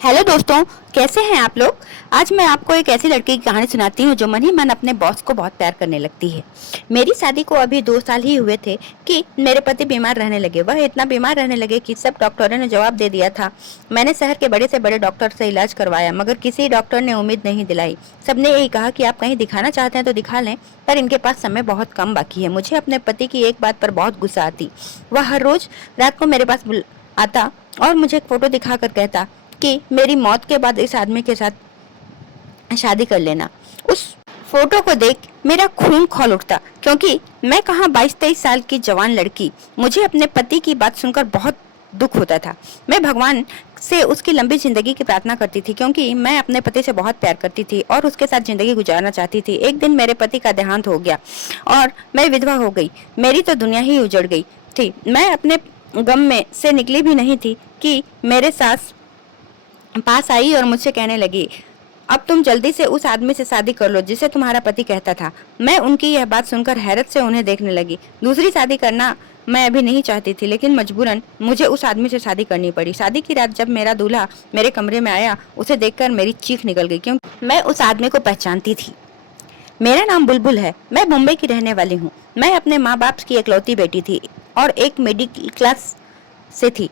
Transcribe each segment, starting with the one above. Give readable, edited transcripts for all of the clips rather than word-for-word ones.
Hello दोस्तों, कैसे हैं आप लोग। आज मैं आपको एक ऐसी लड़की की कहानी सुनाती हूँ जो मन ही मन अपने बॉस को बहुत प्यार करने लगती है। मेरी शादी को अभी 2 साल ही हुए थे कि मेरे पति बीमार रहने लगे। वह इतना बीमार रहने लगे कि सब डॉक्टरों ने जवाब दे दिया था। मैंने शहर के बड़े से बड़े डॉक्टर से इलाज करवाया, मगर किसी डॉक्टर ने उम्मीद नहीं दिलाई। सबने यही कहा कि आप कहीं दिखाना चाहते हैं तो दिखा लें, पर इनके पास समय बहुत कम बाकी है। मुझे अपने पति की एक बात पर बहुत गुस्सा आती। वह हर रोज रात को मेरे पास आता और मुझे एक फोटो दिखाकर कहता कि मेरी मौत के बाद इस आदमी के साथ शादी कर लेना। उस फोटो को देख मेरा खून खौल उठता, क्योंकि मैं कहाँ 22-23 साल की जवान लड़की। मुझे अपने पति की बात सुनकर बहुत दुख होता था। मैं भगवान से उसकी लंबी जिंदगी की प्रार्थना करती थी, क्योंकि मैं अपने पति से बहुत प्यार करती थी और उसके साथ जिंदगी गुजारना चाहती थी। एक दिन मेरे पति का देहांत हो गया और मैं विधवा हो गई। मेरी तो दुनिया ही उजड़ गई थी। मैं अपने गम में से निकली भी नहीं थी कि मेरे सास पास आई और मुझसे कहने लगी, अब तुम जल्दी से उस आदमी से शादी कर लो जिसे तुम्हारा पति कहता था। मैं उनकी यह बात सुनकर हैरत से उन्हें देखने लगी। दूसरी शादी करना मैं अभी नहीं चाहती थी, लेकिन मजबूरन मुझे उस आदमी से शादी करनी पड़ी। शादी की रात जब मेरा दूल्हा मेरे कमरे में आया, उसे देखकर मेरी चीख निकल गई, क्योंकि मैं उस आदमी को पहचानती थी। मेरा नाम बुलबुल है। मैं मुंबई की रहने वाली हूँ। मैं अपने माँ बाप की इकलौती बेटी थी और एक मिडिल क्लास से थी।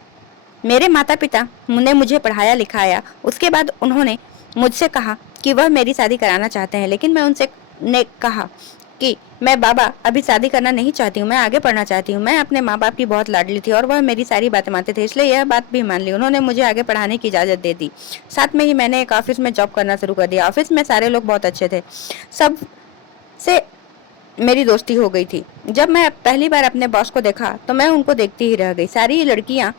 मेरे माता पिता ने मुझे पढ़ाया लिखाया। उसके बाद उन्होंने मुझसे कहा कि वह मेरी शादी कराना चाहते हैं, लेकिन मैं उनसे ने कहा कि मैं बाबा अभी शादी करना नहीं चाहती हूँ, मैं आगे पढ़ना चाहती हूँ। मैं अपने माँ बाप की बहुत लाडली थी और वह मेरी सारी बातें मानते थे, इसलिए यह बात भी मान ली। उन्होंने मुझे आगे पढ़ाने की इजाज़त दे दी। साथ में ही मैंने एक ऑफिस में जॉब करना शुरू कर दिया। ऑफिस में सारे लोग बहुत अच्छे थे। सब से मेरी दोस्ती हो गई थी। जब मैं पहली बार अपने बॉस को देखा तो मैं उनको देखती ही रह गई। सारी लड़कियां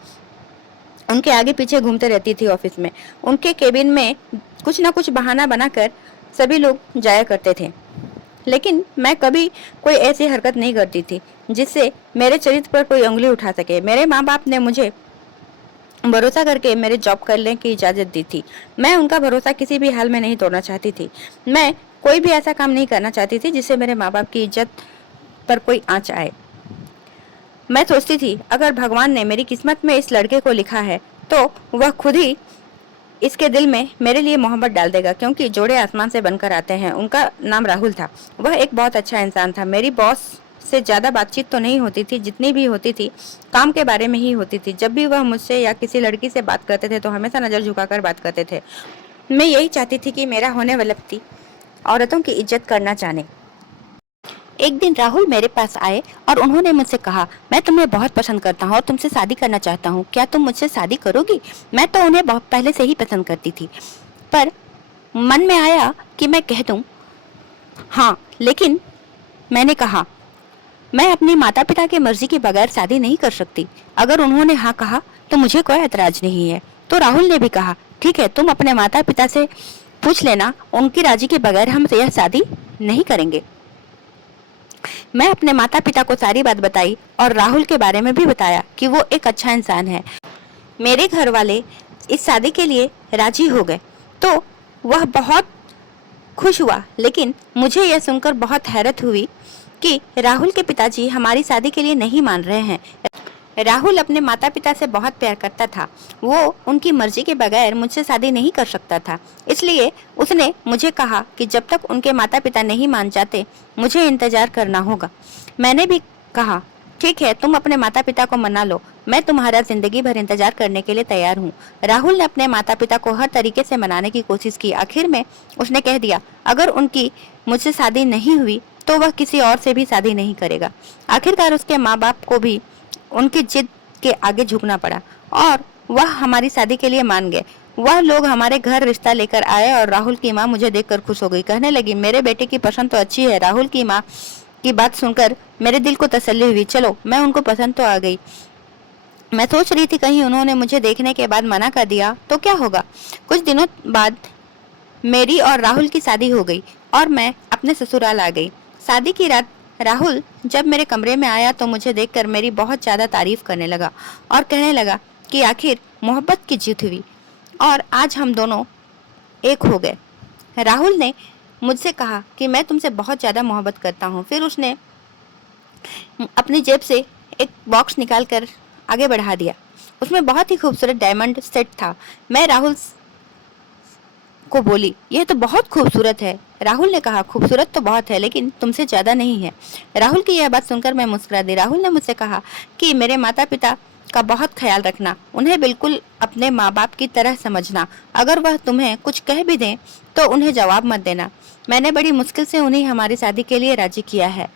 उनके आगे पीछे घूमते रहती थी ऑफिस में। उनके केबिन में कुछ ना कुछ बहाना बनाकर सभी लोग जाया करते थे, लेकिन मैं कभी कोई ऐसी हरकत नहीं करती थी जिससे मेरे चरित्र पर कोई उंगली उठा सके। मेरे माँ बाप ने मुझे भरोसा करके मेरे जॉब करने की इजाज़त दी थी। मैं उनका भरोसा किसी भी हाल में नहीं तोड़ना चाहती थी। मैं कोई भी ऐसा काम नहीं करना चाहती थी जिससे मेरे माँ बाप की इज्जत पर कोई आँच आए। मैं सोचती थी, अगर भगवान ने मेरी किस्मत में इस लड़के को लिखा है तो वह खुद ही इसके दिल में मेरे लिए मोहब्बत डाल देगा, क्योंकि जोड़े आसमान से बनकर आते हैं। उनका नाम राहुल था। वह एक बहुत अच्छा इंसान था। मेरी बॉस से ज़्यादा बातचीत तो नहीं होती थी, जितनी भी होती थी काम के बारे में ही होती थी। जब भी वह मुझसे या किसी लड़की से बात करते थे तो हमेशा नज़र झुकाकर बात करते थे। मैं यही चाहती थी कि मेरा होने वाला पति औरतों की इज्जत करना जाने। एक दिन राहुल मेरे पास आए और उन्होंने मुझसे कहा, मैं तुम्हें बहुत पसंद करता हूँ और तुमसे शादी करना चाहता हूँ, क्या तुम मुझसे शादी करोगी। मैं तो उन्हें बहुत पहले से ही पसंद करती थी, पर मन में आया कि मैं कह दूं हाँ, लेकिन मैंने कहा, मैं अपने माता पिता की मर्जी के बगैर शादी नहीं कर सकती। अगर उन्होंने हाँ कहा तो मुझे कोई एतराज नहीं है। तो राहुल ने भी कहा, ठीक है, तुम अपने माता पिता से पूछ लेना, उनकी राजी के बगैर हम यह शादी नहीं करेंगे। मैं अपने माता पिता को सारी बात बताई और राहुल के बारे में भी बताया कि वो एक अच्छा इंसान है। मेरे घर वाले इस शादी के लिए राजी हो गए तो वह बहुत खुश हुआ, लेकिन मुझे यह सुनकर बहुत हैरत हुई कि राहुल के पिताजी हमारी शादी के लिए नहीं मान रहे हैं। राहुल अपने माता पिता से बहुत प्यार करता था। वो उनकी मर्जी के बगैर मुझसे शादी नहीं कर सकता था, इसलिए उसने मुझे कहा कि जब तक उनके माता पिता नहीं मान जाते मुझे इंतजार करना होगा। मैंने भी कहा, ठीक है, तुम अपने माता पिता को मना लो, मैं तुम्हारा जिंदगी भर इंतजार करने के लिए तैयार हूँ। राहुल ने अपने माता पिता को हर तरीके से मनाने की कोशिश की। आखिर में उसने कह दिया, अगर उनकी मुझसे शादी नहीं हुई तो वह किसी और से भी शादी नहीं करेगा। आखिरकार उसके माँ बाप को भी उनकी जिद के आगे झुकना पड़ा और वह हमारी शादी के लिए मान गए। वह लोग हमारे घर रिश्ता लेकर आए और राहुल की माँ मुझे देखकर खुश हो गई। कहने लगी, मेरे बेटे की पसंद तो अच्छी है। राहुल की माँ की बात सुनकर मेरे दिल को तसल्ली हुई। चलो, मैं उनको पसंद तो आ गई। मैं सोच रही थी कहीं उन्होंने मुझे देखने के बाद मना कर दिया तो क्या होगा। कुछ दिनों बाद मेरी और राहुल की शादी हो गई और मैं अपने ससुराल आ गई। शादी की रात राहुल जब मेरे कमरे में आया तो मुझे देखकर मेरी बहुत ज़्यादा तारीफ करने लगा और कहने लगा कि आखिर मोहब्बत की जीत हुई और आज हम दोनों एक हो गए। राहुल ने मुझसे कहा कि मैं तुमसे बहुत ज़्यादा मोहब्बत करता हूँ। फिर उसने अपनी जेब से एक बॉक्स निकाल कर आगे बढ़ा दिया। उसमें बहुत ही खूबसूरत डायमंड सेट था। मैं राहुल को बोली, यह तो बहुत खूबसूरत है। राहुल ने कहा, खूबसूरत तो बहुत है लेकिन तुमसे ज्यादा नहीं है। राहुल की यह बात सुनकर मैं मुस्कुरा दी। राहुल ने मुझसे कहा कि मेरे माता पिता का बहुत ख्याल रखना, उन्हें बिल्कुल अपने माँ बाप की तरह समझना। अगर वह तुम्हें कुछ कह भी दें तो उन्हें जवाब मत देना। मैंने बड़ी मुश्किल से उन्हें हमारी शादी के लिए राजी किया है।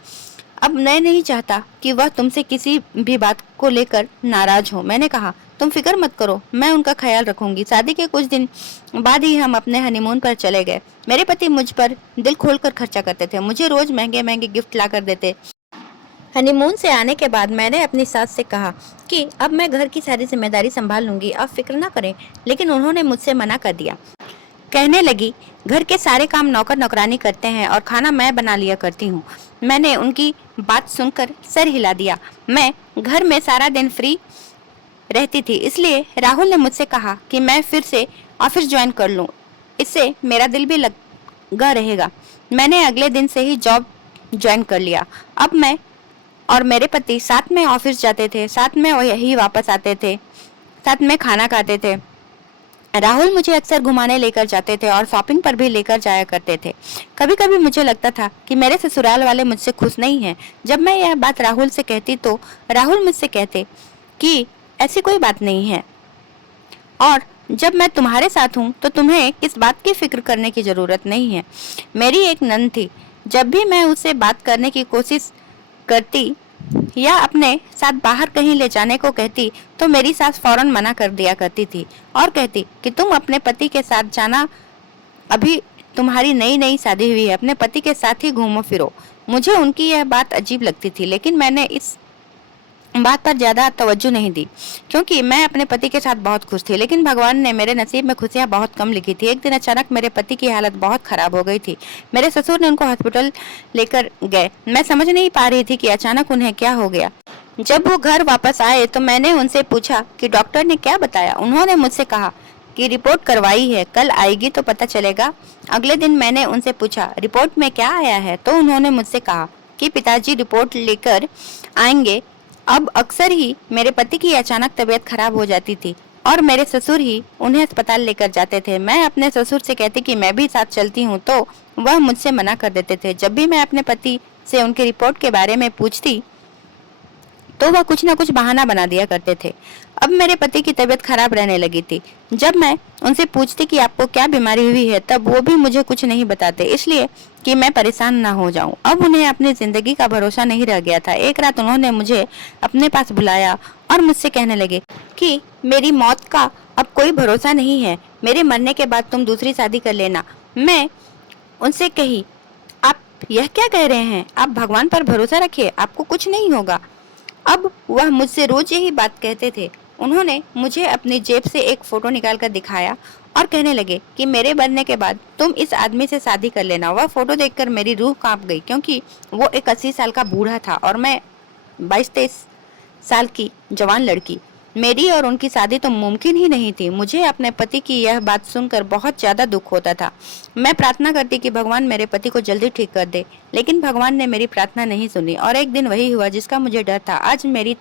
अब मैं नहीं चाहता कि वह तुमसे किसी भी बात को लेकर नाराज हो। मैंने कहा, तुम फिक्र मत करो, मैं उनका ख्याल रखूंगी। शादी के कुछ दिन बाद ही हम अपने हनीमून पर चले गए। मेरे पति मुझ पर दिल खोलकर खर्चा करते थे, मुझे रोज महंगे महंगे गिफ्ट ला कर देते। हनीमून से आने के बाद मैंने अपनी सास से कहा कि अब मैं घर की सारी जिम्मेदारी संभाल लूंगी, आप फिक्र ना करें। लेकिन उन्होंने मुझसे मना कर दिया। कहने लगी, घर के सारे काम नौकर नौकरानी करते हैं और खाना मैं बना लिया करती हूँ। मैंने उनकी बात सुनकर सर हिला दिया। मैं घर में सारा दिन फ्री रहती थी, इसलिए राहुल ने मुझसे कहा कि मैं फिर से ऑफिस ज्वाइन कर लूँ, इससे मेरा दिल भी लगा रहेगा। मैंने अगले दिन से ही जॉब ज्वाइन कर लिया। अब मैं और मेरे पति साथ में ऑफिस जाते थे, साथ में यही वापस आते थे, साथ में खाना खाते थे। राहुल मुझे अक्सर घुमाने लेकर जाते थे और शॉपिंग पर भी लेकर जाया करते थे। कभी कभी मुझे लगता था कि मेरे ससुराल वाले मुझसे खुश नहीं हैं। जब मैं यह बात राहुल से कहती तो राहुल मुझसे कहते कि ऐसी कोई बात नहीं है, और जब मैं तुम्हारे साथ हूँ तो तुम्हें किस बात की फिक्र करने की जरूरत नहीं है। मेरी एक नंद थी, जब भी मैं उससे बात करने की कोशिश करती या अपने साथ बाहर कहीं ले जाने को कहती तो मेरी सास फौरन मना कर दिया करती थी और कहती कि तुम अपने पति के साथ जाना, अभी तुम्हारी नई नई शादी हुई है, अपने पति के साथ ही घूमो फिरो। मुझे उनकी यह बात अजीब लगती थी, लेकिन मैंने इस बात पर ज्यादा तवज्जो नहीं दी क्योंकि मैं अपने पति के साथ बहुत खुश थी। लेकिन भगवान ने मेरे नसीब में खुशियां बहुत कम लिखी थी। एक दिन अचानक मेरे पति की हालत बहुत खराब हो गई थी। मेरे ससुर ने उनको हॉस्पिटल लेकर गए। मैं समझ नहीं पा रही थी कि अचानक उन्हें क्या हो गया। जब वो घर वापस आए तो मैंने उनसे पूछा कि डॉक्टर ने क्या बताया। उन्होंने मुझसे कहा कि रिपोर्ट करवाई है, कल आएगी तो पता चलेगा। अगले दिन मैंने उनसे पूछा रिपोर्ट में क्या आया है, तो उन्होंने मुझसे कहा कि पिताजी रिपोर्ट लेकर आएंगे। अब अक्सर ही मेरे पति की अचानक तबीयत खराब हो जाती थी और मेरे ससुर ही उन्हें अस्पताल लेकर जाते थे। मैं अपने ससुर से कहती कि मैं भी साथ चलती हूँ तो वह मुझसे मना कर देते थे। जब भी मैं अपने पति से उनकी रिपोर्ट के बारे में पूछती तो वह कुछ न कुछ बहाना बना दिया करते थे। अब मेरे पति की तबीयत खराब रहने लगी थी। जब मैं उनसे पूछती कि आपको क्या बीमारी हुई है, तब वो भी मुझे कुछ नहीं बताते, इसलिए कि मैं परेशान ना हो जाऊं। अब उन्हें अपनी जिंदगी का भरोसा नहीं रह गया था। एक रात उन्होंने मुझे अपने पास बुलाया और मुझसे कहने लगे कि मेरी मौत का अब कोई भरोसा नहीं है, मेरे मरने के बाद तुम दूसरी शादी कर लेना। मैं उनसे कही, आप यह क्या कह रहे हैं? आप भगवान पर भरोसा रखिए, आपको कुछ नहीं होगा। अब वह मुझसे रोज यही बात कहते थे। उन्होंने मुझे अपनी जेब से एक फोटो निकालकर दिखाया और कहने लगे कि मेरे मरने के बाद तुम इस आदमी से शादी कर लेना। वह फोटो देखकर मेरी रूह कांप गई क्योंकि वो एक 80 साल का बूढ़ा था और मैं 22-23 साल की जवान लड़की। मेरी और उनकी शादी तो मुमकिन ही नहीं थी। मुझे अपने पति की यह बात सुनकर बहुत ज्यादा दुख होता था। मैं प्रार्थना करती कि भगवान मेरे पति को जल्दी ठीक कर दे, लेकिन भगवान ने मेरी प्रार्थना नहीं सुनी और एक दिन वही हुआ जिसका मुझे डर था। आज मेरी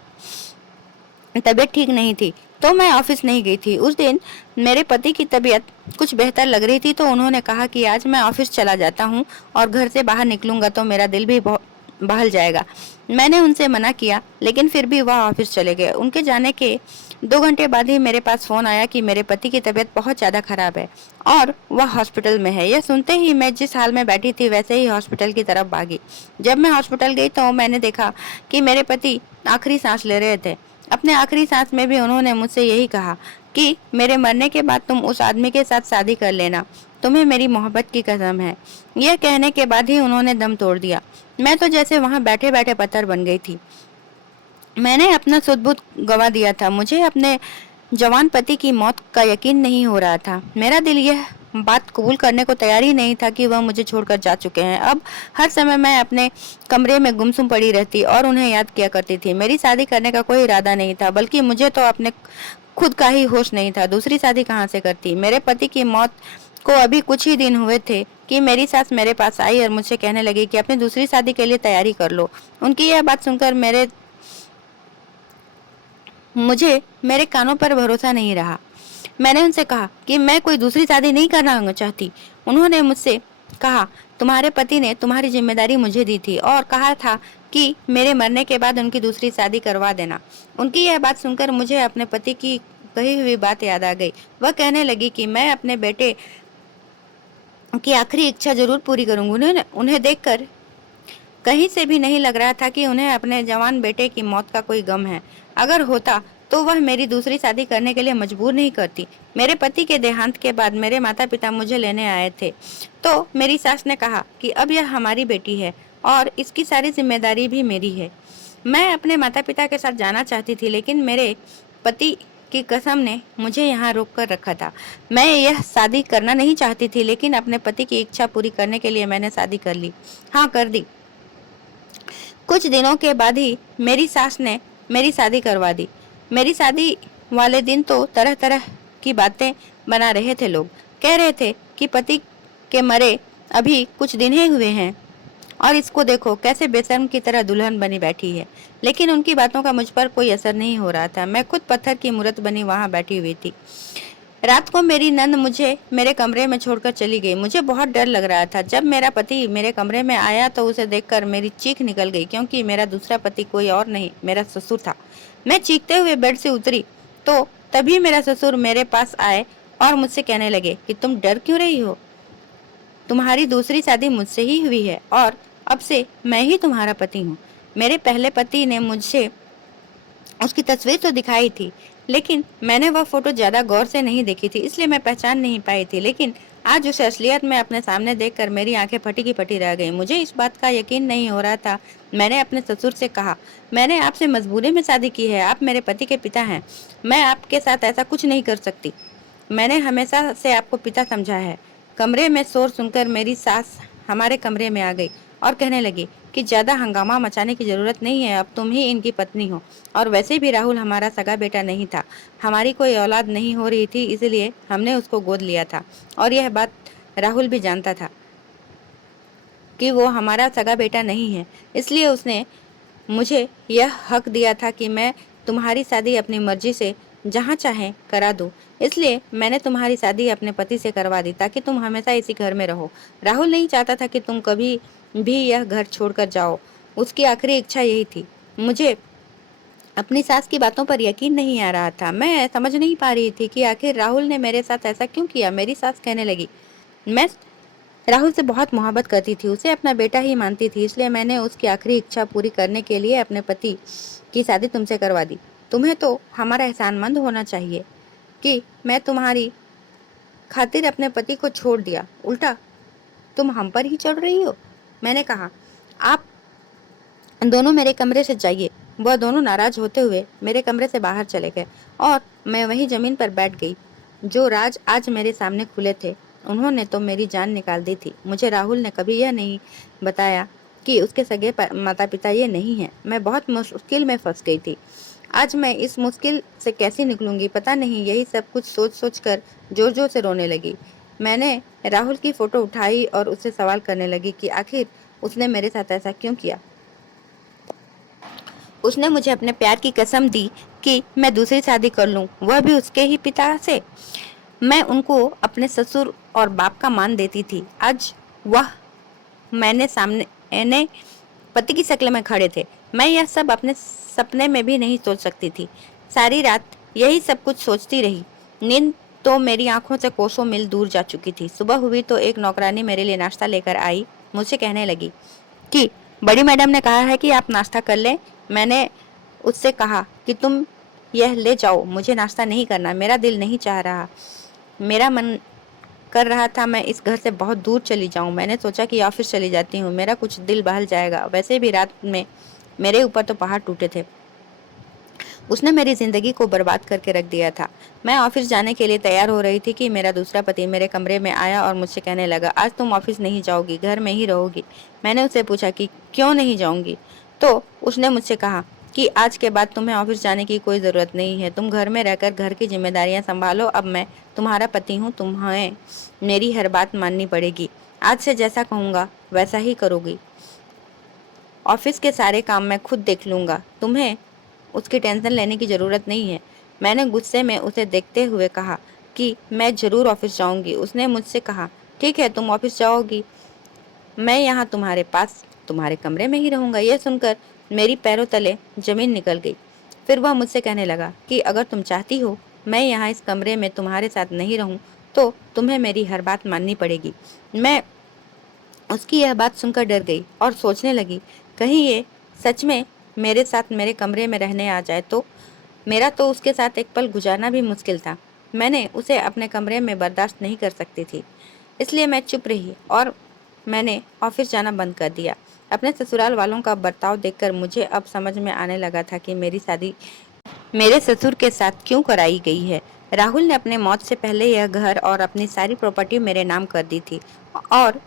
तबीयत ठीक नहीं थी तो मैं ऑफिस नहीं गई थी। उस दिन मेरे पति की तबीयत कुछ बेहतर लग रही थी तो उन्होंने कहा कि आज मैं ऑफिस चला जाता हूँ और घर से बाहर निकलूंगा तो मेरा दिल भी बहल जाएगा। मैंने उनसे मना किया, लेकिन फिर भी वह ऑफिस चले गए। उनके जाने के 2 घंटे बाद ही मेरे पास फोन आया कि मेरे पति की तबीयत बहुत ज्यादा खराब है और वह हॉस्पिटल में है। यह सुनते ही मैं जिस हाल में बैठी थी वैसे ही हॉस्पिटल की तरफ भागी। जब मैं हॉस्पिटल गई तो मैंने देखा कि मेरे पति आखिरी सांस ले रहे थे। अपने आखिरी सांस में भी उन्होंने मुझसे यही कहा कि मेरे मरने के बाद तुम उस आदमी के साथ शादी कर लेना, तुम्हें मेरी मोहब्बत की कसम है। यह कहने के बाद ही उन्होंने दम तोड़ दिया। मैं तो जैसे वहां बैठे बैठे पत्थर बन गई थी। मैंने अपना सुध-बुध गवा दिया था। मुझे अपने जवान पति की मौत का यकीन नहीं हो रहा था। मेरा दिल यह बात कबूल करने को तैयार ही नहीं था कि वह मुझे छोड़कर जा चुके हैं। अब हर समय मैं अपने कमरे में गुमसुम पड़ी रहती और उन्हें याद किया करती थी। मेरी शादी करने का कोई इरादा नहीं था, बल्कि मुझे तो अपने खुद का ही होश नहीं था। दूसरी शादी कहाँ से करती? मेरे पति की मौत को अभी कुछ ही दिन हुए थे कि मेरी सास मेरे पास आई और मुझसे कहने लगी कि अपनी दूसरी शादी के लिए तैयारी कर लो। उनकी यह बात सुनकर मुझे मेरे कानों पर भरोसा नहीं रहा। मैंने उनसे कहा कि मैं कोई दूसरी शादी नहीं करना चाहती। उन्होंने मुझसे कहा, तुम्हारे पति ने तुम्हारी जिम्मेदारी मुझे दी थी और कहा था कि मेरे मरने के बाद उनकी दूसरी शादी करवा देना। उनकी यह बात सुनकर मुझे अपने पति की कही हुई बात याद आ गई। वह कहने लगी कि मैं अपने बेटे की आखिरी इच्छा जरूर पूरी करूंगी। उन्हें उन्हें देखकर कहीं से भी नहीं लग रहा था कि उन्हें अपने जवान बेटे की मौत का कोई गम है। अगर होता तो वह मेरी दूसरी शादी करने के लिए मजबूर नहीं करती। मेरे पति के देहांत के बाद मेरे माता पिता मुझे लेने आए थे, तो मेरी सास ने कहा कि अब यह हमारी बेटी है और इसकी सारी जिम्मेदारी भी मेरी है। मैं अपने माता पिता के साथ जाना चाहती थी, लेकिन मेरे पति की कसम ने मुझे यहाँ रोक कर रखा था। मैं यह शादी करना नहीं चाहती थी, लेकिन अपने पति की इच्छा पूरी करने के लिए मैंने शादी कर ली। हाँ, कर दी। कुछ दिनों के बाद ही मेरी सास ने मेरी शादी करवा दी। मेरी शादी वाले दिन तो तरह तरह की बातें बना रहे थे लोग। कह रहे थे कि पति के मरे अभी कुछ दिन ही हुए हैं और इसको देखो कैसे बेशर्म की तरह दुल्हन बनी बैठी है। लेकिन उनकी बातों का मुझ पर कोई असर नहीं हो रहा था। मैं खुद पत्थर की मूरत बनी वहां बैठी हुई थी। रात को मेरी नंद मुझे मेरे कमरे में छोड़कर चली गई। मुझे बहुत डर लग रहा था। जब मेरा पति मेरे कमरे में आया तो उसे देखकर मेरी चीख निकल गई, क्योंकि मेरा दूसरा पति कोई और नहीं, मेरा ससुर था। मैं चीखते हुए बेड से उतरी तो तभी मेरा ससुर मेरे पास आए और मुझसे कहने लगे कि तुम डर क्यों रही हो? तुम्हारी दूसरी शादी मुझसे ही हुई है और अब से मैं ही तुम्हारा पति हूँ। मेरे पहले पति ने मुझे उसकी तस्वीर तो दिखाई थी, लेकिन मैंने वह फोटो ज्यादा गौर से नहीं देखी थी, इसलिए मैं पहचान नहीं पाई थी। लेकिन आज उसे असलियत में अपने सामने देखकर मेरी आंखें फटी की फटी रह गईं। मुझे इस बात का यकीन नहीं हो रहा था। मैंने अपने ससुर से कहा, मैंने आपसे मजबूरी में शादी की है, आप मेरे पति के पिता हैं, मैं आपके साथ ऐसा कुछ नहीं कर सकती। मैंने हमेशा से आपको पिता समझा है। कमरे में शोर सुनकर मेरी सास हमारे कमरे में आ गई और कहने लगी कि ज्यादा हंगामा मचाने की जरूरत नहीं है, अब तुम ही इनकी पत्नी हो। और वैसे भी राहुल हमारा सगा बेटा नहीं था, हमारी कोई औलाद नहीं हो रही थी, इसलिए हमने उसको गोद लिया था। और यह बात राहुल भी जानता था कि वो हमारा सगा बेटा नहीं है, इसलिए उसने मुझे यह हक दिया था कि मैं तुम्हारी शादी अपनी मर्जी से जहाँ चाहे करा दूं। इसलिए मैंने तुम्हारी शादी अपने पति से करवा दी ताकि तुम हमेशा इसी घर में रहो। राहुल नहीं चाहता था कि तुम कभी भी यह घर छोड़कर जाओ। उसकी आखिरी इच्छा यही थी। मुझे अपनी सास की बातों पर यकीन नहीं आ रहा था। मैं समझ नहीं पा रही थी कि आखिर राहुल ने मेरे साथ ऐसा क्यों किया। मेरी सास कहने लगी, मैं राहुल से बहुत मोहब्बत करती थी, उसे अपना बेटा ही मानती थी, इसलिए मैंने उसकी आखिरी इच्छा पूरी करने के लिए अपने पति की शादी तुमसे करवा दी। तुम्हें तो हमारा एहसानमंद होना चाहिए कि मैं तुम्हारी खातिर अपने पति को छोड़ दिया, उल्टा तुम हम पर ही चढ़ रही हो। मैंने कहा, आप दोनों मेरे कमरे से जाइए। वह दोनों नाराज होते हुए मेरे कमरे से बाहर चले गए और मैं वहीं जमीन पर बैठ गई। जो राज आज मेरे सामने खुले थे, उन्होंने तो मेरी जान निकाल दी थी। मुझे राहुल ने कभी यह नहीं बताया कि उसके सगे माता पिता ये नहीं है। मैं बहुत मुश्किल में फंस गई थी। आज मैं इस मुश्किल से कैसे निकलूंगी पता नहीं। यही सब कुछ सोच सोच कर जोर जोर से रोने लगी। मैंने राहुल की फोटो उठाई और उससे सवाल करने लगी कि आखिर उसने मेरे साथ ऐसा क्यों किया। उसने मुझे अपने प्यार की कसम दी कि मैं दूसरी शादी कर लूं, वह भी उसके ही पिता से। मैं उनको अपने ससुर और बाप का मान देती थी। आज वह मैंने सामने ने पति की शक्ल में खड़े थे। मैं यह सब अपने सपने में भी नहीं सोच सकती थी। सारी रात यही सब कुछ सोचती रही। नींद तो मेरी आंखों से कोसों मील दूर जा चुकी थी। सुबह हुई तो एक नौकरानी मेरे लिए नाश्ता लेकर आई। मुझसे कहने लगी कि बड़ी मैडम ने कहा है कि आप नाश्ता कर लें। मैंने उससे कहा कि तुम यह ले जाओ, मुझे नाश्ता नहीं करना, मेरा दिल नहीं चाह रहा। मेरा मन कर रहा था मैं इस घर से बहुत दूर चली जाऊं। मैंने सोचा कि ऑफिस चली जाती हूँ, मेरा कुछ दिल बहल जाएगा। वैसे भी रात में मेरे ऊपर तो पहाड़ टूटे थे। उसने मेरी जिंदगी को बर्बाद करके रख दिया था। मैं ऑफिस जाने के लिए तैयार हो रही थी कि मेरा दूसरा पति मेरे कमरे में आया और मुझसे कहने लगा, आज तुम ऑफिस नहीं जाओगी, घर में ही रहोगी। मैंने उससे पूछा कि क्यों नहीं जाऊंगी, तो उसने मुझसे कहा कि आज के बाद तुम्हें ऑफिस जाने की कोई ज़रूरत नहीं है, तुम घर में रहकर घर की जिम्मेदारियां संभालो। अब मैं तुम्हारा पति हूँ, तुम्हें मेरी हर बात माननी पड़ेगी। आज से जैसा कहूँगा वैसा ही करोगी। ऑफिस के सारे काम मैं खुद देख लूँगा, तुम्हें उसकी टेंशन लेने की ज़रूरत नहीं है। मैंने गुस्से में उसे देखते हुए कहा, कि मैं ज़रूर ऑफिस जाऊंगी। उसने मुझसे कहा, ठीक है तुम ऑफिस जाओगी, मैं यहाँ तुम्हारे पास तुम्हारे कमरे में ही रहूंगा। यह सुनकर मेरी पैरों तले जमीन निकल गई। फिर वह मुझसे कहने लगा कि अगर तुम चाहती हो मैं यहाँ इस कमरे में तुम्हारे साथ नहीं रहूं तो तुम्हें मेरी हर बात माननी पड़ेगी। मैं उसकी यह बात सुनकर डर गई और सोचने लगी, कहीं ये सच में मेरे साथ मेरे कमरे में रहने आ जाए तो। मेरा तो उसके साथ एक पल गुजारना भी मुश्किल था। मैंने उसे अपने कमरे में बर्दाश्त नहीं कर सकती थी, इसलिए मैं चुप रही और मैंने ऑफिस जाना बंद कर दिया। अपने ससुराल वालों का बर्ताव देखकर मुझे अब समझ में आने लगा था कि मेरी शादी मेरे ससुर के साथ क्यों कराई गई है। राहुल ने अपने मौत से पहले यह घर और अपनी सारी प्रॉपर्टी मेरे नाम कर दी थी, और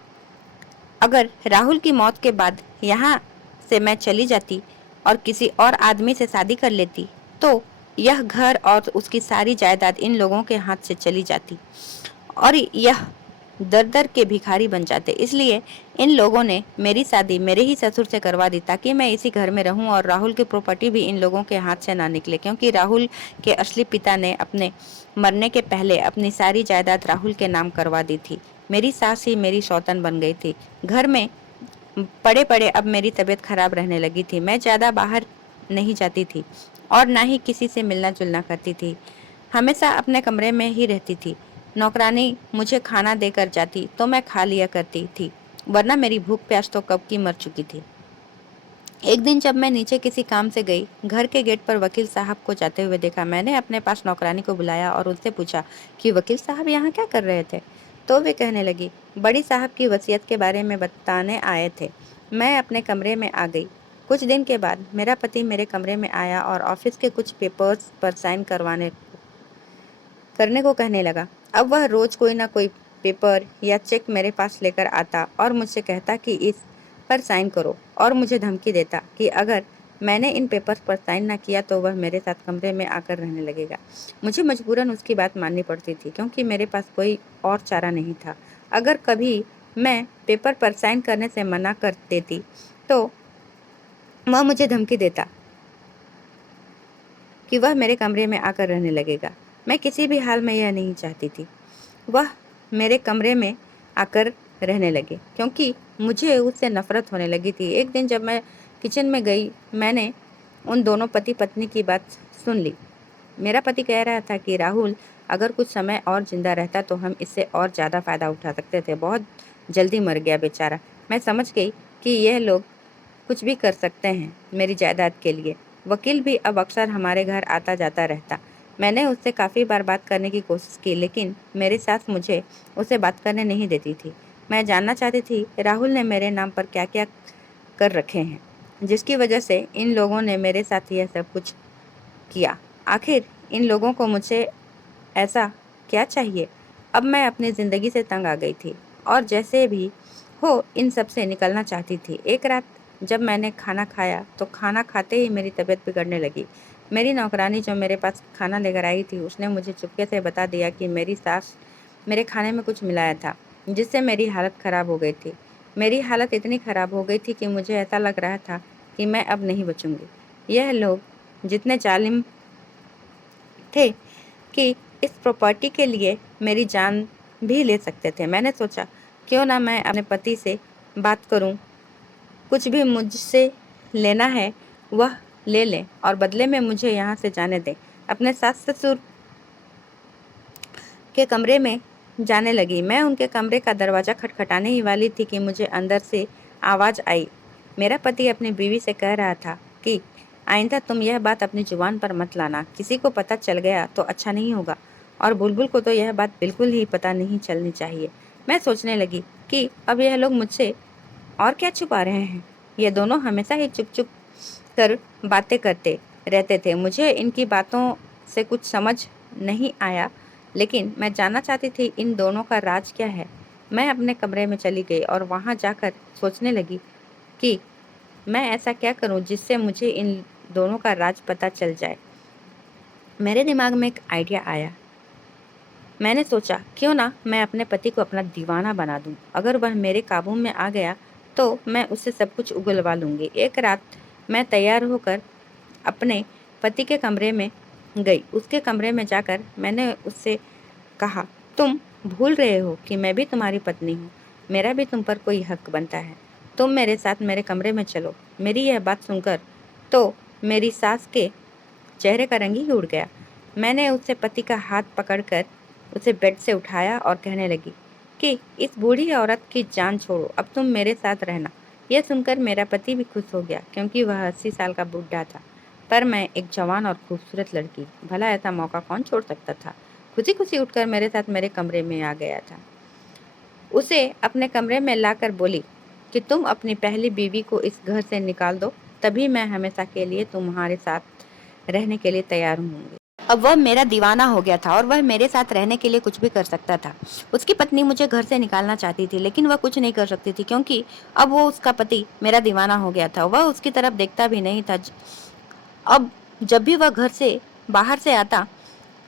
अगर राहुल की मौत के बाद यहाँ से मैं चली जाती और किसी और आदमी से शादी कर लेती तो यह घर और उसकी सारी जायदाद इन लोगों के हाथ से चली जाती और यह दर दर के भिखारी बन जाते। इसलिए इन लोगों ने मेरी शादी मेरे ही ससुर से करवा दी ताकि मैं इसी घर में रहूं और राहुल की प्रॉपर्टी भी इन लोगों के हाथ से ना निकले, क्योंकि राहुल के असली पिता ने अपने मरने के पहले अपनी सारी जायदाद राहुल के नाम करवा दी थी। मेरी सास ही मेरी सौतन बन गई थी। घर में पड़े पड़े अब मेरी तबीयत खराब रहने लगी थी। मैं ज़्यादा बाहर नहीं जाती थी और ना ही किसी से मिलना जुलना करती थी। हमेशा अपने कमरे में ही रहती थी। नौकरानी मुझे खाना देकर जाती तो मैं खा लिया करती थी, वरना मेरी भूख प्यास तो कब की मर चुकी थी। एक दिन जब मैं नीचे किसी काम से गई, घर के गेट पर वकील साहब को जाते हुए देखा। मैंने अपने पास नौकरानी को बुलाया और उनसे पूछा कि वकील साहब यहाँ क्या कर रहे थे। तो वे कहने लगी, बड़ी साहब की वसीयत के बारे में बताने आए थे। मैं अपने कमरे में आ गई। कुछ दिन के बाद मेरा पति मेरे कमरे में आया और ऑफिस के कुछ पेपर्स पर साइन करने को कहने लगा। अब वह रोज कोई ना कोई पेपर या चेक मेरे पास लेकर आता और मुझसे कहता कि इस पर साइन करो, और मुझे धमकी देता कि अगर मैंने इन पेपर्स पर साइन ना किया तो वह मेरे साथ कमरे में आकर रहने लगेगा। मुझे मजबूरन उसकी बात माननी पड़ती थी, क्योंकि मेरे पास कोई और चारा नहीं था। अगर कभी मैं पेपर पर साइन करने से मना कर देती तो वह मुझे धमकी देता कि वह मेरे कमरे में आकर रहने लगेगा। मैं किसी भी हाल में यह नहीं चाहती थी वह मेरे कमरे में आकर रहने लगे, क्योंकि मुझे उससे नफरत होने लगी थी। एक दिन जब मैं किचन में गई, मैंने उन दोनों पति पत्नी की बात सुन ली। मेरा पति कह रहा था कि राहुल अगर कुछ समय और जिंदा रहता तो हम इससे और ज़्यादा फ़ायदा उठा सकते थे। बहुत जल्दी मर गया बेचारा। मैं समझ गई कि यह लोग कुछ भी कर सकते हैं मेरी जायदाद के लिए। वकील भी अब अक्सर हमारे घर आता जाता रहता। मैंने उससे काफ़ी बार बात करने की कोशिश की, लेकिन मेरी सास मुझे उससे बात करने नहीं देती थी। मैं जानना चाहती थी राहुल ने मेरे नाम पर क्या क्या कर रखे हैं, जिसकी वजह से इन लोगों ने मेरे साथ यह सब कुछ किया। आखिर इन लोगों को मुझसे ऐसा क्या चाहिए। अब मैं अपनी ज़िंदगी से तंग आ गई थी और जैसे भी हो इन सब से निकलना चाहती थी। एक रात जब मैंने खाना खाया तो खाना खाते ही मेरी तबीयत बिगड़ने लगी। मेरी नौकरानी जो मेरे पास खाना लेकर आई थी, उसने मुझे चुपके से बता दिया कि मेरी सास मेरे खाने में कुछ मिलाया था, जिससे मेरी हालत ख़राब हो गई थी। मेरी हालत इतनी ख़राब हो गई थी कि मुझे ऐसा लग रहा था कि मैं अब नहीं बचूंगी। यह लोग जितने जालिम थे कि इस प्रॉपर्टी के लिए मेरी जान भी ले सकते थे। मैंने सोचा क्यों ना मैं अपने पति से बात करूं, कुछ भी मुझसे लेना है वह ले लें और बदले में मुझे यहाँ से जाने दें। अपने सास ससुर के कमरे में जाने लगी। मैं उनके कमरे का दरवाज़ा खटखटाने ही वाली थी कि मुझे अंदर से आवाज़ आई। मेरा पति अपनी बीवी से कह रहा था कि आइंदा तुम यह बात अपनी जुबान पर मत लाना, किसी को पता चल गया तो अच्छा नहीं होगा, और बुलबुल को तो यह बात बिल्कुल ही पता नहीं चलनी चाहिए। मैं सोचने लगी कि अब यह लोग मुझसे और क्या छुपा रहे हैं। ये दोनों हमेशा ही चुप चुप कर बातें करते रहते थे। मुझे इनकी बातों से कुछ समझ नहीं आया, लेकिन मैं जानना चाहती थी इन दोनों का राज क्या है। मैं अपने कमरे में चली गई और वहाँ जाकर सोचने लगी कि मैं ऐसा क्या करूँ जिससे मुझे इन दोनों का राज पता चल जाए। मेरे दिमाग में एक आइडिया आया। मैंने सोचा क्यों ना मैं अपने पति को अपना दीवाना बना दूं। अगर वह मेरे काबू में आ गया तो मैं उससे सब कुछ उगलवा लूँगी। एक रात मैं तैयार होकर अपने पति के कमरे में गई। उसके कमरे में जाकर मैंने उससे कहा, तुम भूल रहे हो कि मैं भी तुम्हारी पत्नी हूँ। मेरा भी तुम पर कोई हक बनता है। तुम मेरे साथ मेरे कमरे में चलो। मेरी यह बात सुनकर तो मेरी सास के चेहरे का रंग ही उड़ गया। मैंने उससे पति का हाथ पकड़कर उसे बेड से उठाया और कहने लगी कि इस बूढ़ी औरत की जान छोड़ो, अब तुम मेरे साथ रहना। यह सुनकर मेरा पति भी खुश हो गया, क्योंकि वह 80 साल का बूढ़ा था, पर मैं एक जवान और खूबसूरत लड़की। भला ऐसा मौका कौन छोड़ सकता था। खुशी खुशी उठकर मेरे साथ मेरे कमरे में आ गया था। उसे अपने कमरे में लाकर बोली कि तुम अपनी पहली बीवी को इस घर से निकाल दो, तभी मैं हमेशा के लिए तुम्हारे साथ रहने के लिए तैयार हूँगी। अब वह मेरा दीवाना हो गया था और वह मेरे साथ रहने के लिए कुछ भी कर सकता था। उसकी पत्नी मुझे घर से निकालना चाहती थी, लेकिन वह कुछ नहीं कर सकती थी, क्योंकि अब वो उसका पति मेरा दीवाना हो गया था। वह उसकी तरफ देखता भी नहीं था। अब जब भी वह घर से बाहर से आता,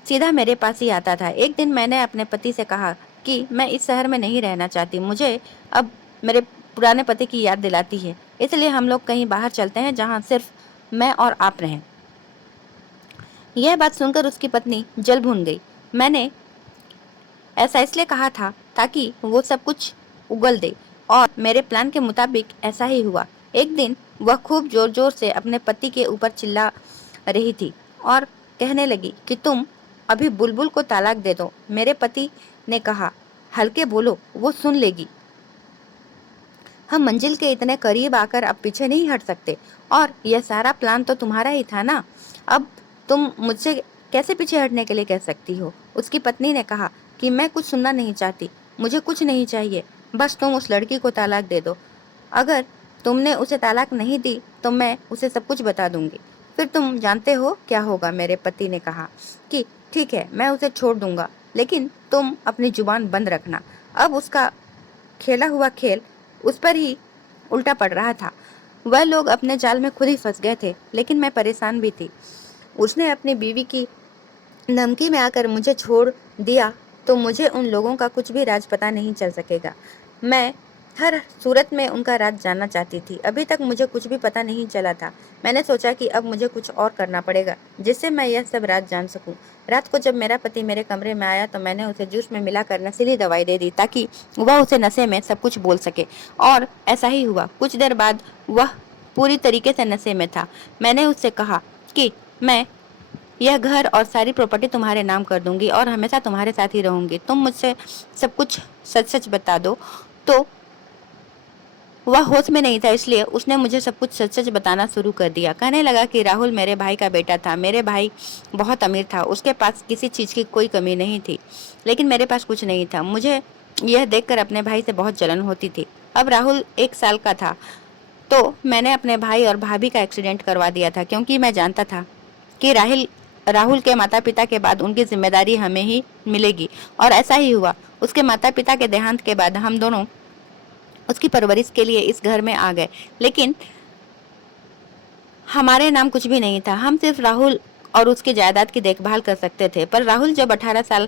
सीधा मेरे पास ही आता था। एक दिन मैंने अपने पति से कहा कि मैं इस शहर में नहीं रहना चाहती, मुझे अब मेरे पुराने पति की याद दिलाती है, इसलिए हम लोग कहीं बाहर चलते हैं जहाँ सिर्फ मैं और आप रहें। यह बात सुनकर उसकी पत्नी जल भून गई। मैंने ऐसा इसलिए कहा था ताकि वो सब कुछ उगल दे, और मेरे प्लान के मुताबिक ऐसा ही हुआ। एक दिन वह खूब जोर जोर से अपने पति के ऊपर चिल्ला रही थी और कहने लगी कि तुम अभी बुलबुल को तलाक दे दो। मेरे पति ने कहा, हल्के बोलो, वो सुन लेगी। हम मंजिल के इतने करीब आकर अब पीछे नहीं हट सकते, और यह सारा प्लान तो तुम्हारा ही था ना। अब तुम मुझसे कैसे पीछे हटने के लिए कह सकती हो। उसकी पत्नी ने कहा कि मैं कुछ सुनना नहीं चाहती, मुझे कुछ नहीं चाहिए, बस तुम उस लड़की को तलाक दे दो। अगर तुमने उसे तलाक नहीं दी तो मैं उसे सब कुछ बता दूंगी, फिर तुम जानते हो क्या होगा। मेरे पति ने कहा कि ठीक है, मैं उसे छोड़ दूंगा, लेकिन तुम अपनी जुबान बंद रखना। अब उसका खेला हुआ खेल उस पर ही उल्टा पड़ रहा था। वह लोग अपने जाल में खुद ही फंस गए थे, लेकिन मैं परेशान भी थी। उसने अपनी बीवी की धमकी में आकर मुझे छोड़ दिया तो मुझे उन लोगों का कुछ भी राज पता नहीं चल सकेगा। मैं हर सूरत में उनका राज जानना चाहती थी। अभी तक मुझे कुछ भी पता नहीं चला था। मैंने सोचा कि अब मुझे कुछ और करना पड़ेगा जिससे मैं यह सब राज जान सकूं। रात को जब मेरा पति मेरे कमरे में आया तो मैंने उसे जूस में मिलाकर नशीली दवाई दे दी ताकि वह उसे नशे में सब कुछ बोल सके, और ऐसा ही हुआ। कुछ देर बाद वह पूरी तरीके से नशे में था। मैंने उससे कहा कि मैं यह घर और सारी प्रॉपर्टी तुम्हारे नाम कर दूंगी और हमेशा तुम्हारे साथ ही रहूंगी, तुम मुझसे सब कुछ सच सच बता दो। तो वह होश में नहीं था, इसलिए उसने मुझे सब कुछ सच सच बताना शुरू कर दिया। कहने लगा कि राहुल मेरे भाई का बेटा था। मेरे भाई बहुत अमीर था, उसके पास किसी चीज़ की कोई कमी नहीं थी, लेकिन मेरे पास कुछ नहीं था। मुझे यह देखकर अपने भाई से बहुत जलन होती थी। अब राहुल 1 साल का था तो मैंने अपने भाई और भाभी का एक्सीडेंट करवा दिया था, क्योंकि मैं जानता था कि राहुल के माता पिता के बाद उनकी जिम्मेदारी हमें ही मिलेगी, और ऐसा ही हुआ। उसके माता पिता के देहांत के बाद हम दोनों उसकी परवरिश के लिए इस घर में आ गए, लेकिन हमारे नाम कुछ भी नहीं था। हम सिर्फ राहुल और उसकी जायदाद की देखभाल कर सकते थे, पर राहुल जब 18 साल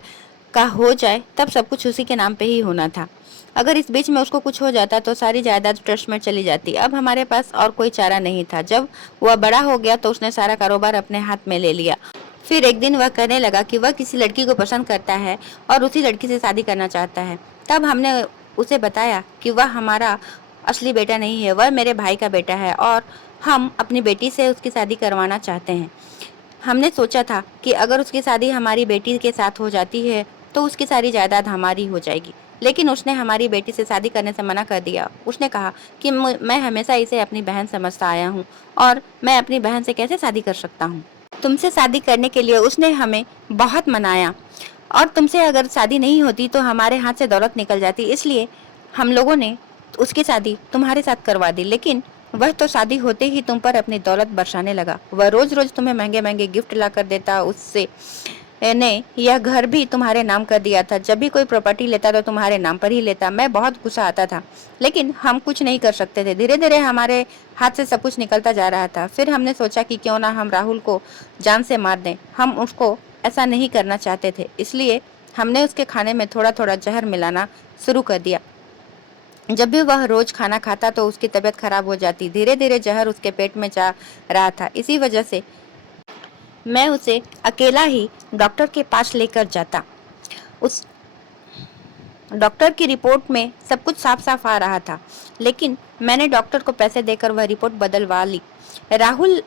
का हो जाए तब सब कुछ उसी के नाम पे ही होना था। अगर इस बीच में उसको कुछ हो जाता तो सारी जायदाद ट्रस्ट में चली जाती। अब हमारे पास और कोई चारा नहीं था। जब वह बड़ा हो गया तो उसने सारा कारोबार अपने हाथ में ले लिया। फिर एक दिन वह कहने लगा कि वह किसी लड़की को पसंद करता है और उसी लड़की से शादी करना चाहता है। तब हमने उसे बताया कि वह हमारा असली बेटा नहीं है, वह मेरे भाई का बेटा है और हम अपनी बेटी से उसकी शादी करवाना चाहते हैं। हमने सोचा था कि अगर उसकी शादी हमारी बेटी के साथ हो जाती है तो उसकी सारी जायदाद हमारी हो जाएगी, लेकिन उसने हमारी बेटी से शादी करने से मना कर दिया। उसने कहा कि मैं हमेशा इसे अपनी बहन समझता आया हूँ और मैं अपनी बहन से कैसे शादी कर सकता हूँ। तुमसे शादी करने के लिए उसने हमें बहुत मनाया, और तुमसे अगर शादी नहीं होती तो हमारे हाथ से दौलत निकल जाती, इसलिए हम लोगों ने उसकी शादी तुम्हारे साथ करवा दी। लेकिन वह तो शादी होते ही तुम पर अपनी दौलत बरसाने लगा। वह रोज रोज तुम्हें महंगे महंगे गिफ्ट ला कर देता। उससे ने यह घर भी तुम्हारे नाम कर दिया था। जब भी कोई प्रॉपर्टी लेता तो तुम्हारे नाम पर ही लेता। मैं बहुत गुस्सा आता था, लेकिन हम कुछ नहीं कर सकते थे। धीरे धीरे हमारे हाथ से सब कुछ निकलता जा रहा था। फिर हमने सोचा कि क्यों ना हम राहुल को जान से मार दें। हम उसको ऐसा नहीं करना चाहते थे, इसलिए हमने उसके खाने में थोड़ा थोड़ा जहर मिलाना शुरू कर दिया। जब भी वह रोज खाना खाता तो उसकी तबीयत खराब हो जाती। धीरे धीरे जहर उसके पेट में जा रहा था। इसी वजह से मैं उसे अकेला ही डॉक्टर के पास लेकर जाता। उस डॉक्टर की रिपोर्ट में सब कुछ साफ साफ आ रहा था, लेकिन मैंने डॉक्टर को पैसे देकर वह रिपोर्ट बदलवा ली। राहुल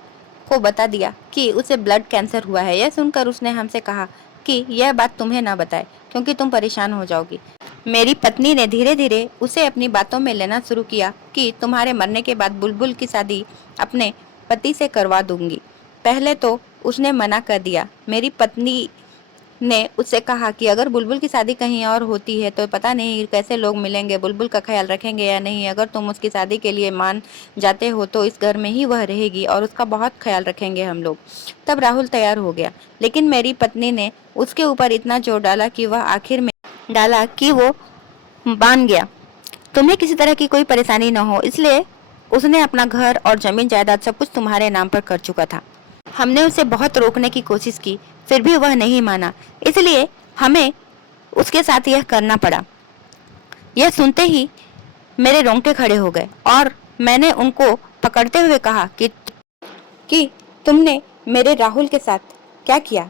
को बता दिया कि उसे ब्लड कैंसर हुआ है। यह सुनकर उसने हमसे कहा कि यह बात तुम्हें ना बताए क्योंकि तुम परेशान हो जाओगी। मेरी पत्नी ने धीरे धीरे उसे अपनी बातों में लेना शुरू किया कि तुम्हारे मरने के बाद बुलबुल की शादी अपने पति से करवा दूंगी। पहले तो उसने मना कर दिया। मेरी पत्नी ने उससे कहा कि अगर बुलबुल की शादी कहीं और होती है तो पता नहीं कैसे लोग मिलेंगे, बुलबुल का ख्याल रखेंगे या नहीं। अगर तुम उसकी शादी के लिए मान जाते हो तो इस घर में ही वह रहेगी और उसका बहुत ख्याल रखेंगे हम लोग। तब राहुल तैयार हो गया, लेकिन मेरी पत्नी ने उसके ऊपर इतना जोर डाला कि वो मान गया। तुम्हें किसी तरह की कोई परेशानी न हो इसलिए उसने अपना घर और जमीन जायदाद सब कुछ तुम्हारे नाम पर कर चुका था। हमने उसे बहुत रोकने की कोशिश की, फिर भी वह नहीं माना, इसलिए हमें उसके साथ यह करना पड़ा। यह सुनते ही मेरे रोंगटे खड़े हो गए और मैंने उनको पकड़ते हुए कहा कि तुमने मेरे राहुल के साथ क्या किया।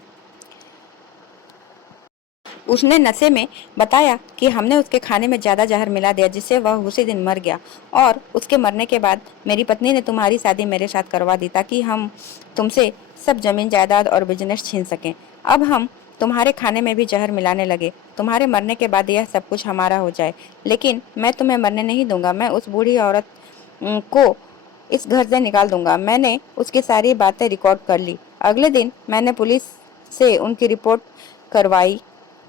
उसने नशे में बताया कि हमने उसके खाने में ज्यादा जहर मिला दिया जिससे वह उसी दिन मर गया, और उसके मरने के बाद मेरी पत्नी ने तुम्हारी शादी मेरे साथ करवा दी ताकि हम तुमसे सब जमीन जायदाद और बिजनेस छीन सकें। अब हम तुम्हारे खाने में भी जहर मिलाने लगे, तुम्हारे मरने के बाद यह सब कुछ हमारा हो जाए। लेकिन मैं तुम्हें मरने नहीं दूंगा, मैं उस बूढ़ी औरत को इस घर से निकाल दूंगा। मैंने उसकी सारी बातें रिकॉर्ड कर ली। अगले दिन मैंने पुलिस से उनकी रिपोर्ट करवाई।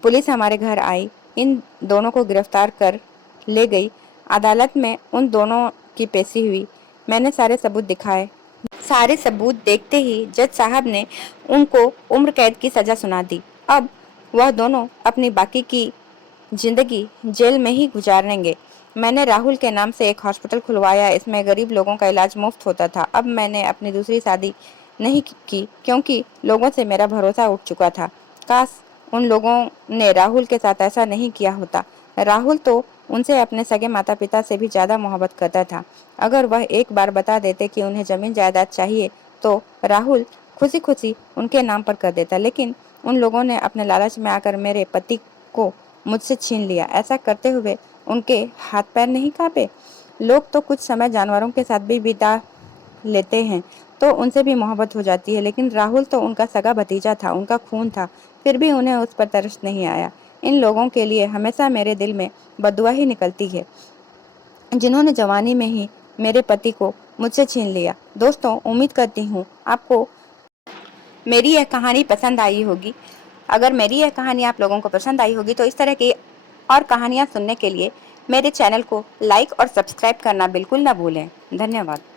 पुलिस हमारे घर आई, इन दोनों को गिरफ्तार कर ले गई। अदालत में उन दोनों की पेशी हुई। मैंने सारे सबूत दिखाए। सारे सबूत देखते ही जज साहब ने उनको उम्र कैद की सजा सुना दी। अब वह दोनों अपनी बाकी की जिंदगी जेल में ही गुजारेंगे। मैंने राहुल के नाम से एक हॉस्पिटल खुलवाया, इसमें गरीब लोगों का इलाज मुफ्त होता था। अब मैंने अपनी दूसरी शादी नहीं की क्योंकि लोगों से मेरा भरोसा उठ चुका था। काश उन लोगों ने राहुल के साथ ऐसा नहीं किया होता। राहुल तो उनसे अपने सगे माता पिता से भी ज्यादा मोहब्बत करता था। अगर वह एक बार बता देते कि उन्हें जमीन जायदाद चाहिए तो राहुल खुशी खुशी उनके नाम पर कर देता, लेकिन उन लोगों ने अपने लालच में आकर मेरे पति को मुझसे छीन लिया। ऐसा करते हुए उनके हाथ पैर नहीं कांपे। लोग तो कुछ समय जानवरों के साथ भी बिता लेते हैं तो उनसे भी मोहब्बत हो जाती है, लेकिन राहुल तो उनका सगा भतीजा था, उनका खून था, फिर भी उन्हें उस पर तरस नहीं आया। इन लोगों के लिए हमेशा मेरे दिल में बददुआ ही निकलती है जिन्होंने जवानी में ही मेरे पति को मुझसे छीन लिया। दोस्तों, उम्मीद करती हूँ आपको मेरी यह कहानी पसंद आई होगी। अगर मेरी यह कहानी आप लोगों को पसंद आई होगी तो इस तरह की और कहानियाँ सुनने के लिए मेरे चैनल को लाइक और सब्सक्राइब करना बिल्कुल ना भूलें। धन्यवाद।